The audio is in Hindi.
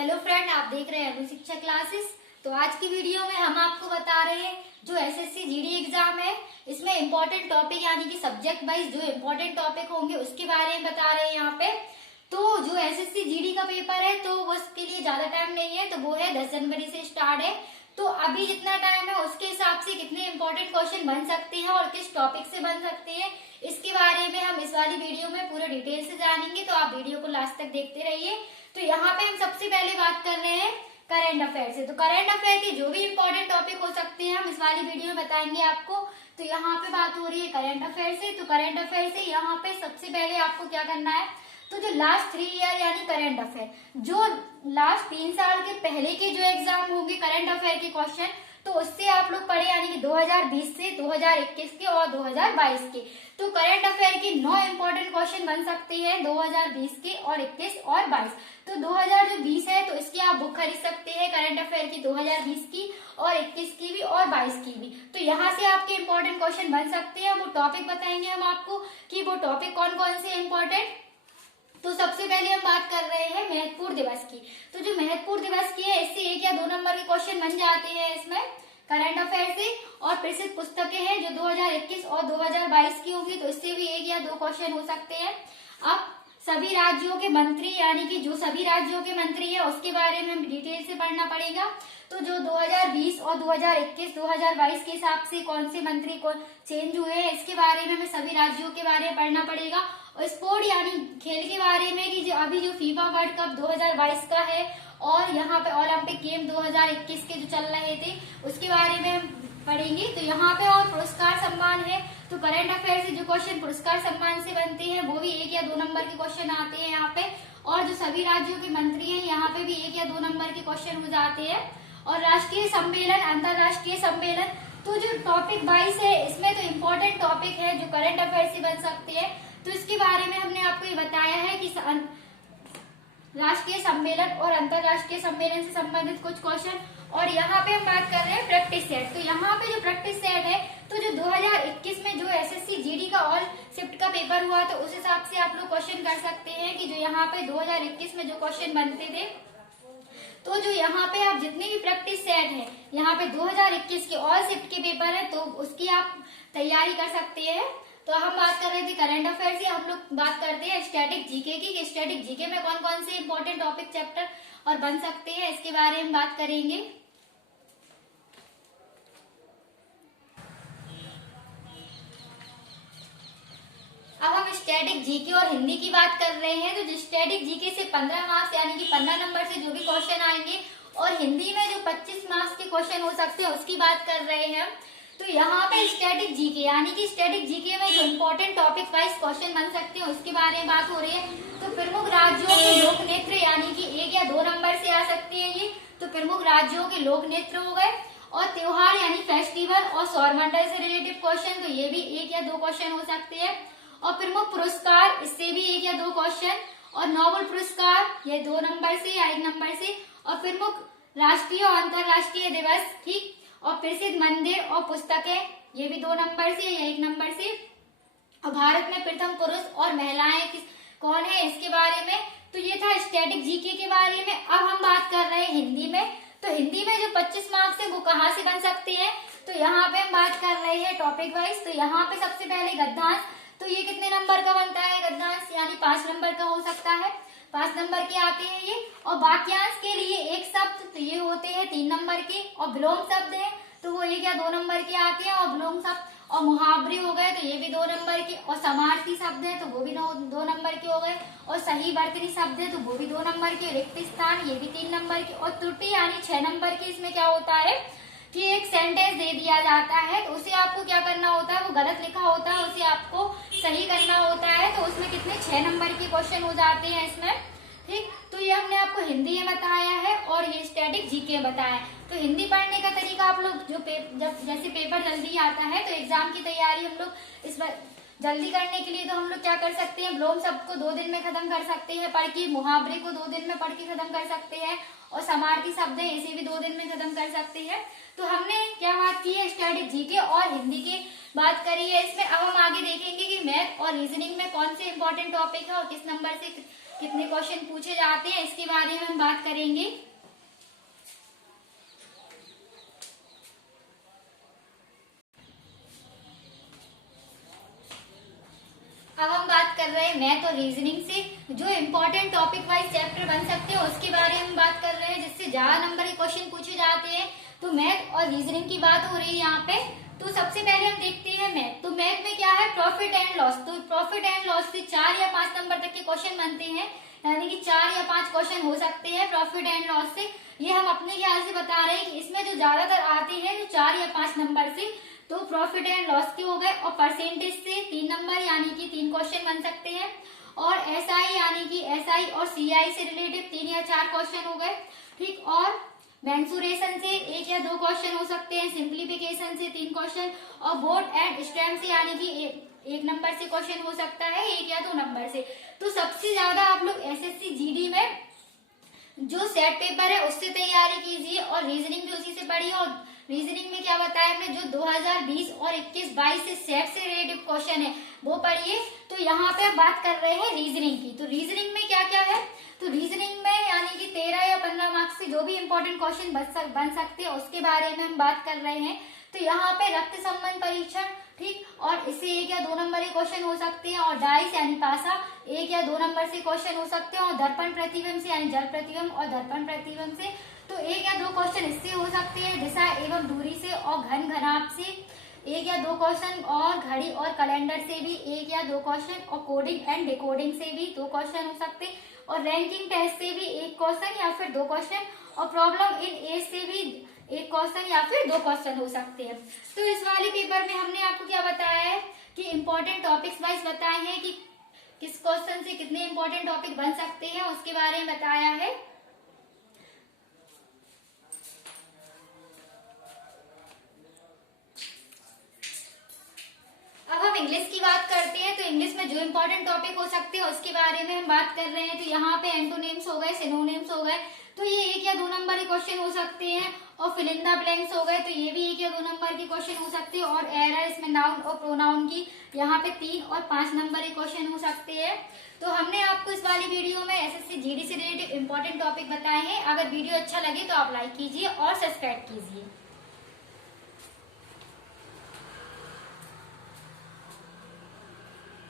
हेलो फ्रेंड, आप देख रहे हैं अभी शिक्षा क्लासेस। तो आज की वीडियो में हम आपको बता रहे हैं जो एसएससी जीडी एग्जाम है, इसमें इम्पोर्टेंट टॉपिक यानी कि सब्जेक्ट वाइज जो इम्पोर्टेंट टॉपिक होंगे उसके बारे में बता रहे हैं यहाँ पे। तो जो एसएससी जीडी का पेपर है तो उसके लिए ज्यादा टाइम नहीं है, तो वो है 10 जनवरी से स्टार्ट है। तो अभी जितना टाइम है उसके हिसाब से कितने इम्पोर्टेंट क्वेश्चन बन सकते हैं और किस टॉपिक से बन सकते हैं, इसके बारे में हम इस वाली वीडियो में पूरे डिटेल से जानेंगे। तो आप वीडियो को लास्ट तक देखते रहिए। तो यहाँ पे हम सबसे पहले बात कर रहे हैं करंट अफेयर से। तो करंट अफेयर के जो भी इम्पोर्टेंट टॉपिक हो सकते हैं हम इस वाली वीडियो में बताएंगे आपको। तो यहाँ पे बात हो रही है करंट अफेयर से। तो करंट अफेयर से यहाँ पे सबसे पहले आपको क्या करना है, तो जो लास्ट 3 ईयर यानी करंट अफेयर, जो लास्ट 3 साल के पहले के जो एग्जाम होंगे करंट अफेयर के क्वेश्चन, तो उससे आप लोग पढ़े यानी कि 2020 से 2021 के और 2022 के। तो करंट अफेयर के 9 इम्पोर्टेंट क्वेश्चन बन सकते हैं 2020 के और 21 और 22। तो 2020 है तो इसकी आप बुक खरीद सकते हैं करंट अफेयर की 2020 की और 21 की भी और 22 की भी। तो यहाँ से आपके इम्पोर्टेंट क्वेश्चन बन सकते हैं। वो टॉपिक बताएंगे हम आपको कि वो टॉपिक कौन कौन से इम्पोर्टेंट। तो सबसे पहले हम बात कर रहे हैं महत्वपूर्ण दिवस की। तो जो महत्वपूर्ण दिवस की है इससे 1 या 2 नंबर के क्वेश्चन बन जाते हैं इसमें करंट अफेयर से। और प्रसिद्ध पुस्तकें हैं जो 2021 और 2022 की होंगी, तो इससे भी 1 या 2 क्वेश्चन हो सकते हैं। अब सभी राज्यों के मंत्री यानी कि जो सभी राज्यों के मंत्री है उसके बारे में हम डिटेल से पढ़ना पड़ेगा। तो जो 2020 और 2021 2022 के हिसाब से कौन से मंत्री को चेंज हुए हैं इसके बारे में हमें सभी राज्यों के बारे में पढ़ना पड़ेगा। और स्पोर्ट यानी खेल के बारे में कि जो अभी जो फीफा वर्ल्ड कप 2022 का है और यहाँ पे ओलंपिक गेम 2021 के जो चल रहे थे उसके बारे में हम पढ़ेंगे। तो यहाँ पे और पुरस्कार सम्मान है। तो करंट अफेयर से जो क्वेश्चन पुरस्कार सम्मान से बनते हैं वो भी 1 या 2 नंबर के क्वेश्चन आते हैं यहाँ पे। और जो सभी राज्यों के मंत्री हैं यहाँ पे भी 1 या 2 नंबर के क्वेश्चन हो जाते हैं। और राष्ट्रीय सम्मेलन, अंतरराष्ट्रीय सम्मेलन, तो जो टॉपिक 22 है इसमें तो इम्पोर्टेंट टॉपिक है जो करंट अफेयर से बन सकते हैं। तो इसके बारे में हमने आपको ये बताया है कि राष्ट्रीय सम्मेलन और अंतरराष्ट्रीय सम्मेलन से संबंधित कुछ क्वेश्चन। और यहाँ पे हम बात कर रहे हैं प्रैक्टिस सेट। तो यहाँ पे जो प्रैक्टिस सेट है तो जो 2021 में जो एसएससी जीडी का ऑल शिफ्ट का पेपर हुआ तो उस हिसाब से आप लोग क्वेश्चन कर सकते हैं कि जो यहाँ पे 2021 में जो क्वेश्चन बनते थे, तो जो यहाँ पे आप जितने भी प्रैक्टिस सेट है यहाँ पे 2021 के ऑल शिफ्ट के पेपर है तो उसकी आप तैयारी कर सकते हैं। तो हम बात कर रहे थे करंट अफेयर से। हम लोग बात करते हैं स्टैटिक जीके की। स्टैटिक जीके में कौन कौन से इम्पोर्टेंट टॉपिक चैप्टर और बन सकते हैं इसके बारे में बात करेंगे। अब हम स्टैटिक जीके और हिंदी की बात कर रहे हैं। तो जो स्टैटिक जीके से 15 मार्क्स यानी कि 15 नंबर से जो भी क्वेश्चन आएंगे और हिंदी में जो 25 मार्क्स के क्वेश्चन हो सकते हैं उसकी बात कर रहे हैं। तो यहाँ पे स्टैटिक जीके यानी कि स्टैटिक जीके में जो इम्पोर्टेंट टॉपिक वाइज क्वेश्चन बन सकते हैं उसके बारे में बात हो रही है। तो प्रमुख राज्यों के लोक नृत्य यानी कि 1 या 2 नंबर से आ सकते हैं ये। तो प्रमुख राज्यों के लोक नृत्य हो गए। और त्योहार यानी फेस्टिवल और सौरमंडल से रिलेटेड क्वेश्चन, तो ये भी 1 या 2 क्वेश्चन हो सकते हैं। और प्रमुख पुरस्कार, इससे भी 1 या 2 क्वेश्चन। और नोबेल पुरस्कार, ये 2 नंबर से या 1 नंबर से। और प्रमुख राष्ट्रीय और अंतरराष्ट्रीय दिवस, ठीक। और प्रसिद्ध मंदिर और पुस्तकें, ये भी 2 नंबर से या 1 नंबर से। और भारत में प्रथम पुरुष और महिलाएं कौन है इसके बारे में। तो ये था स्टैटिक जीके के बारे में। अब हम बात कर रहे हैं हिंदी में। तो हिंदी में जो 25 मार्क्स है वो कहाँ से बन सकते हैं, तो यहाँ पे हम बात कर रहे हैं टॉपिक वाइज। तो यहाँ पे सबसे पहले गद्यांश, तो ये कितने नंबर का बनता है गद्यांश, यानी 5 नंबर का हो सकता है। 5 नंबर के आते हैं ये। और वाक्यांश के लिए एक शब्द, तो ये होते हैं 3 नंबर के। और विलोम शब्द है तो वो 1 या 2 नंबर के आते हैं। और विलोम शब्द और मुहावरे हो गए तो ये भी 2 नंबर के। और समार्थी शब्द है तो वो भी 2 नंबर के हो गए। और सही वर्तनी शब्द है तो वो भी 2 नंबर के। रिक्त स्थान, ये भी 3 नंबर के। और त्रुटि यानी 6 नंबर की। इसमें क्या होता है कि एक सेंटेंस दे दिया जाता है तो उसे आपको क्या करना होता है, वो गलत लिखा होता है उसे आपको सही करना होता है। तो उसमें कितने 6 नंबर के क्वेश्चन हो जाते हैं इसमें, ठीक। तो ये हमने आपको हिंदी में बताया है और ये स्टैटिक जीके बताया है। तो हिंदी पढ़ने का तरीका आप लोग जब जैसे पेपर जल्दी आता है तो एग्जाम की तैयारी हम लोग इस बार जल्दी करने के लिए तो हम लोग क्या कर सकते हैं, ब्लोम शब्द को 2 दिन में खत्म कर सकते हैं पढ़ के, मुहावरे को 2 दिन में पढ़ के खत्म कर सकते हैं, और समार्थी शब्द है इसे भी 2 दिन में खत्म कर सकते हैं। तो हमने क्या बात की है, स्टडी जीके और हिंदी की बात करी है इसमें। अब हम आगे देखेंगे कि मैथ और रीजनिंग में कौन से इंपॉर्टेंट टॉपिक है और किस नंबर से कितने क्वेश्चन पूछे जाते हैं, इसके बारे में हम बात करेंगे। अब हम बात कर रहे हैं मैथ और रीजनिंग से जो इम्पोर्टेंट टॉपिक वाइज चैप्टर बन सकते हैं उसके बारे में बात कर रहे हैं, जिससे ज्यादा नंबर के क्वेश्चन पूछे जाते हैं। तो मैथ और रीजनिंग की बात हो रही है यहाँ पे। तो सबसे पहले हम देखते हैं मैथ। तो मैथ में क्या है, प्रॉफिट एंड लॉस। तो प्रॉफिट एंड लॉस से 4 या 5 नंबर तक के क्वेश्चन बनते हैं, यानी कि 4 या 5 क्वेश्चन हो सकते हैं प्रॉफिट एंड लॉस से। ये हम अपने ख्याल से बता रहे हैं कि इसमें जो ज्यादातर आते हैं जो 4 या 5 नंबर से, तो प्रॉफिट एंड लॉस के हो गए। और परसेंटेज से 3 नंबर यानी कि 3 क्वेश्चन बन सकते हैं। और एसआई यानी कि एसआई और सीआई से रिलेटेड 3 या 4 क्वेश्चन हो गए, ठीक। और मेंसुरेशन से 1 या 2 क्वेश्चन हो सकते हैं, सिंप्लीफिकेशन से 3 क्वेश्चन, और बोर्ड एंड स्टैम्प से यानी कि 1 नंबर से क्वेश्चन हो सकता है, 1 या 2 नंबर से। तो सबसे ज्यादा आप लोग एसएससी जीडी में जो सेट पेपर है उससे तैयारी कीजिए, और रीजनिंग भी उसी से पढ़िए। और रीजनिंग में क्या बताया हमने, जो 2020 और 21-22 से सेट से रिलेटेड क्वेश्चन है वो पढ़िए। तो यहाँ पे बात कर रहे हैं रीजनिंग की। तो रीजनिंग में क्या क्या है, तो रीजनिंग में यानी कि 13 या 15 मार्क्स से जो भी इंपॉर्टेंट क्वेश्चन बन सकते हैं उसके बारे में हम बात कर रहे हैं। तो यहाँ पे रक्त संबंध परीक्षण, ठीक, और इससे 1 या 2 नंबर के क्वेश्चन हो सकते हैं। और डाइस यानी पासा 1 या 2 नंबर से क्वेश्चन हो सकते हैं। और दर्पण प्रतिबिंब से यानी जल प्रतिबिंब और दर्पण प्रतिबिंब से तो 1 या 2 क्वेश्चन इससे हो सकते हैं। दिशा एवं दूरी से और घन घनाभ से 1 या 2 क्वेश्चन, और घड़ी और कैलेंडर से भी 1 या 2 क्वेश्चन, और कोडिंग एंड डिकोडिंग से भी 2 क्वेश्चन हो सकते हैं। और रैंकिंग टेस्ट से भी 1 क्वेश्चन या फिर 2 क्वेश्चन, और प्रॉब्लम इन एज से भी 1 क्वेश्चन या फिर 2 क्वेश्चन हो सकते हैं। तो इस वाले पेपर में हमने आपको क्या बताया है कि इम्पोर्टेंट टॉपिक्स वाइज बताए हैं कि किस क्वेश्चन से कितने इम्पोर्टेंट टॉपिक बन सकते हैं उसके बारे में बताया है। अब हम इंग्लिश की बात करते हैं। तो इंग्लिश में जो इम्पोर्टेंट टॉपिक हो सकते हैं उसके बारे में हम बात कर रहे हैं। तो यहाँ पे एंटोनिम्स हो गए, सिनोनिम्स हो गए, तो ये 1 या 2 नंबर के क्वेश्चन हो सकते हैं। और फिल इन द ब्लैंक्स हो गए, तो ये भी 1 या 2 नंबर के क्वेश्चन हो सकते हैं। और एरर इसमें नाउन और प्रोनाउन की यहाँ पे 3 और 5 नंबर के क्वेश्चन हो सकते हैं। तो हमने आपको इस वाली वीडियो में एसएससी जीडी से रिलेटेड इंपॉर्टेंट टॉपिक बताए हैं। अगर वीडियो अच्छा लगे तो आप लाइक कीजिए और सब्सक्राइब कीजिए।